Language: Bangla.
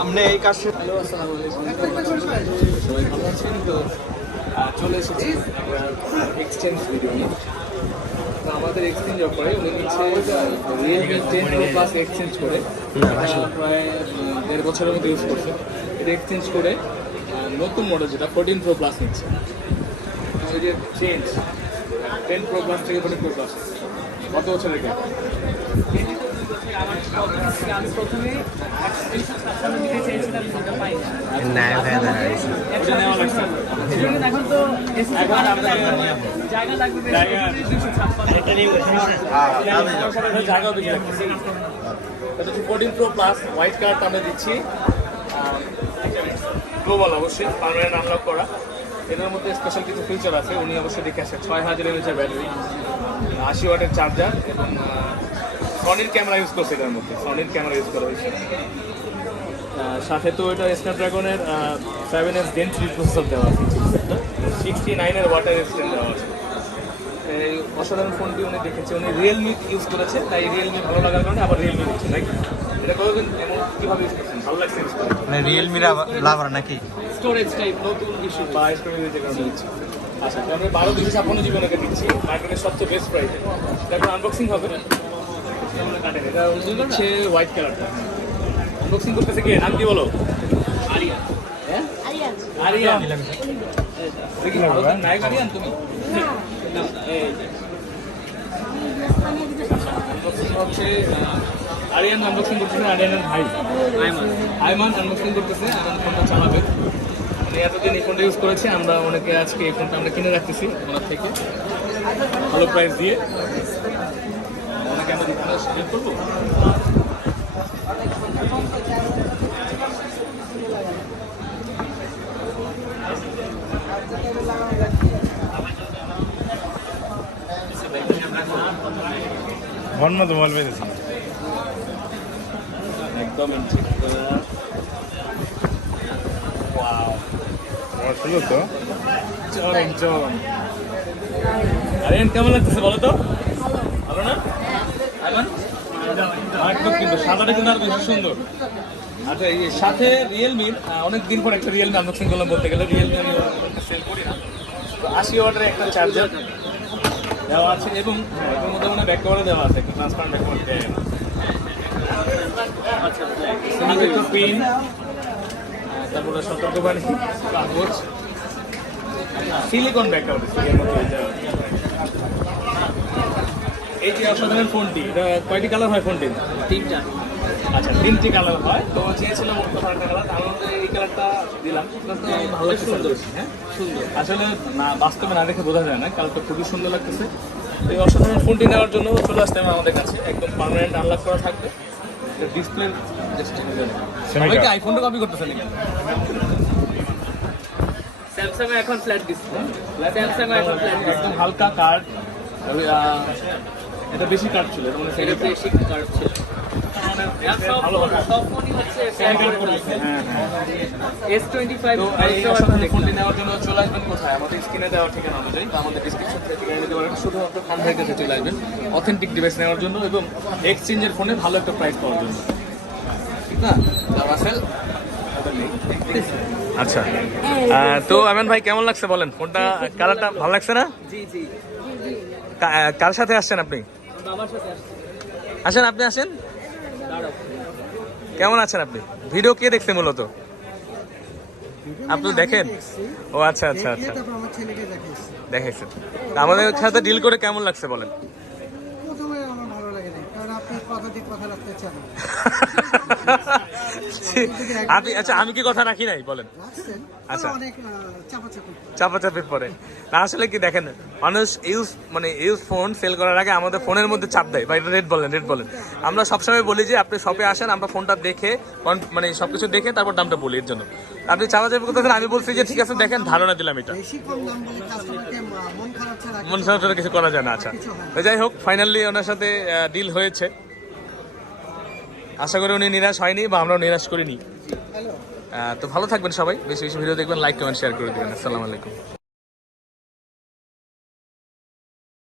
সামনে এই কাছে। হ্যালো, আসসালামু আলাইকুম। সবাই ভালো আছেন তো? চলে এসেছি এক্সচেঞ্জ ভিডিও নিয়ে। তো আমাদের এক্সচেঞ্জ অফারে উনি নিচ্ছে রিয়েলমি 10 Pro Plus এক্সচেঞ্জ করে প্রায় 1.5 বছরের মতো ইউজ করছে। এটা এক্সচেঞ্জ করে নতুন মডেল যেটা 14 Pro Plus নিচ্ছে। এই যে চেঞ্জ 10 Pro Plus থেকে 14 Pro Plus কত বছরের গ্যাপ? আমি প্রথমে নিতে চেয়েছিলাম সেটা পাই না। ওটা নেওয়া লাগছে। এখন তো জায়গা লাগবে জায়গাও বেশি লাগছে। এটা হচ্ছে 14 Pro Plus হোয়াইট কালারটা আমরা দিচ্ছি। গ্লোবাল অবশ্যই পার্মানেন্ট আনলক করা। এটার মধ্যে স্পেশাল কিছু ফিচার আছে, উনি অবশ্যই দেখে আসছে। 6000 mAh ব্যাটারি, 80 ওয়াটের চার্জার এবং সনির ক্যামেরা ইউজ করছে। এটার মধ্যে সনির ক্যামেরা ইউজ করা হয়েছে। সাথে তো এটা স্ন্যাপড্রাগনের 7S Gen 3 প্রসেসর দেওয়া আছে, 69 ওয়াটের স্ট্রেন্থ দেওয়া আছে। এই অসাধারণ ফোনটি উনি দেখেছে, উনি রিয়েলমি ইউজ করেছে, তাই রিয়েলমি ভালো লাগার কারণে আবার রিয়েলমি নিচ্ছে। তাই এটা কতদিন এমন কীভাবে ইউজ করছেন, ভালো লাগছে ইউজ করে? মানে রিয়েলমির লাভার নাকি? স্টোরেজ টাইপ নতুন ইস্যু বা স্টোরেজের কারণে দিচ্ছি। আচ্ছা, তো আমরা 12,256 GB ওনাকে দিচ্ছি, মার্কেটের সবচেয়ে বেস্ট প্রাইসে। তারপর আনবক্সিং হবে। এটা হচ্ছে হোয়াইট কালারটা। আনবক্সিং করতেছে কে? নাম কি বলো? আরিয়ান। হ্যাঁ, আরিয়ান। দেখি ভারতের নায়ক আরিয়ান তুমি? আনবক্সিং হচ্ছে আরিয়ান আনবক্সিং করতেছে, আরিয়ানের ভাই আইমান আনবক্সিং করতেছে। আইমান ফোনটা চালাবে। উনি এতদিন এই ফোনটা ইউজ করেছে, আমরা অনেকে আজকে এই ফোনটা আমরা কিনে রাখতেছি ওনার থেকে ভালো প্রাইস দিয়ে। ওনাকে আমরা হেল্প করবো। মতো বলবে একদম সুন্দর তো। আরিয়ান কেমন লাগতেছে বলো তো? ভালো না? একদম, কিন্তু সাদাটা কিন্তু আর বেশি সুন্দর। আচ্ছা, এই সাথে রিয়েলমির অনেকদিন পর একটা রিয়েলমি আনবক্সিং করলাম বলতে গেলে। রিয়েলমি আমি সেল করি না, তো 80 ওয়াটের একটা চার্জার দেওয়া আছে এবং এর মধ্যে মনে ব্যাক কভারও দেওয়া আছে, একটা ট্রান্সপারেন্ট ব্যাক কভার দেওয়া আছে। একটু পিন, তারপরে সতর্কবাণী, কাগজ, সিলিকন ব্যাক কভার এর মধ্যে। এই যে অসাধারণ ফোনটি, এটা কয়টি কালার হয় ফোনটি? 3টা। আচ্ছা, 3টি কালার হয়। তো চেয়েছিলাম অন্য কালারটা কালার, আমি এই কালারটা দিলাম। ভালো সুন্দর, হ্যাঁ সুন্দর। আসলে না, বাস্তবে না দেখে বোঝা যায় না, কালারটা খুবই সুন্দর লাগতেছে। এই অসাধারণ ফোনটি নেওয়ার জন্য চলে আসতে হবে আমাদের কাছে। একদম পার্মানেন্ট আনলক করা থাকবে। ডিসপ্লে সবাইকে আইফোনটা কপি করতেছে নাকি? স্যামসাং এখন ফ্ল্যাট ডিসপ্লে। স্যামসাং এখন ফ্ল্যাট একদম হালকা কার্ড, এটা বেশি কার্ড ছিল, মানে এটা বেশি কার্ড ছিল। ভালো হবে। সব ফোনই হচ্ছে হ্যাঁ, S25 তো এই অসাধারণ ফোনটি নেওয়ার জন্য চলে আসবেন কোথায়? আমাদের স্ক্রিনে দেওয়া ঠিকানা অনুযায়ী, তো আমাদের ডিসক্রিপশন থেকে ঠিকানা নিতে পারেন। শুধুমাত্র খান ভাইয়ের কাছে চলে আসবেন অথেন্টিক ডিভাইস নেওয়ার জন্য এবং এক্সচেঞ্জের ফোনে ভালো একটা প্রাইস পাওয়ার জন্য, ঠিক না? রাসেল আচ্ছা। তো আমান ভাই কেমন লাগছে বলেন? ফোনটা কালারটা ভালো লাগছে না? জি জি। কার সাথে আসছেন আপনি? বাবার সাথে আসছে। আসেন, আপনি আসেন। কেমন আছেন আপনি? ভিডিও কে দেখছে মূলত? আপনি দেখেন? ও আচ্ছা আচ্ছা আচ্ছা, দেখেছেন। আমাদের সাথে ডিল করে কেমন লাগছে বলেন? প্রথমে আমার ভালো লাগে না, কারণ আপনি কথা দিয়ে কথা রাখতে চান। আপনি আচ্ছা, আমি কি কথা রাখি নাই বলেন? রাখছেন, আচ্ছা। অনেক চাপাচাপি। চাপাচাপির পরে না, আসলে কি দেখেন, মানুষ ইউজ ফোন সেল করার আগে আমাদের ফোনের মধ্যে চাপ দেয়, বা এটা রেট বলেন। আমরা সবসময় বলি যে আপনি শপে আসেন, আমরা ফোনটা দেখে মানে সবকিছু দেখে তারপর দামটা বলি। এর জন্য আপনি চাপাচাপি করতেছেন, আমি বলছি যে ঠিক আছে দেখেন, ধারণা দিলাম এটা। বেশি কম দাম বলে কাস্টমারকে মন খারাপ ছাড়া কিছু করা যায় না। আচ্ছা, তো যাই হোক, ফাইনালি ওনার সাথে ডিল হয়েছে। আশা করি উনি নিরাশ হয়নি বা আমরাও নিরাশ করিনি। তো ভালো থাকবেন সবাই, বেশি বেশি ভিডিও দেখবেন, লাইক কমেন্ট শেয়ার করে দেবেন। আসসালামু আলাইকুম।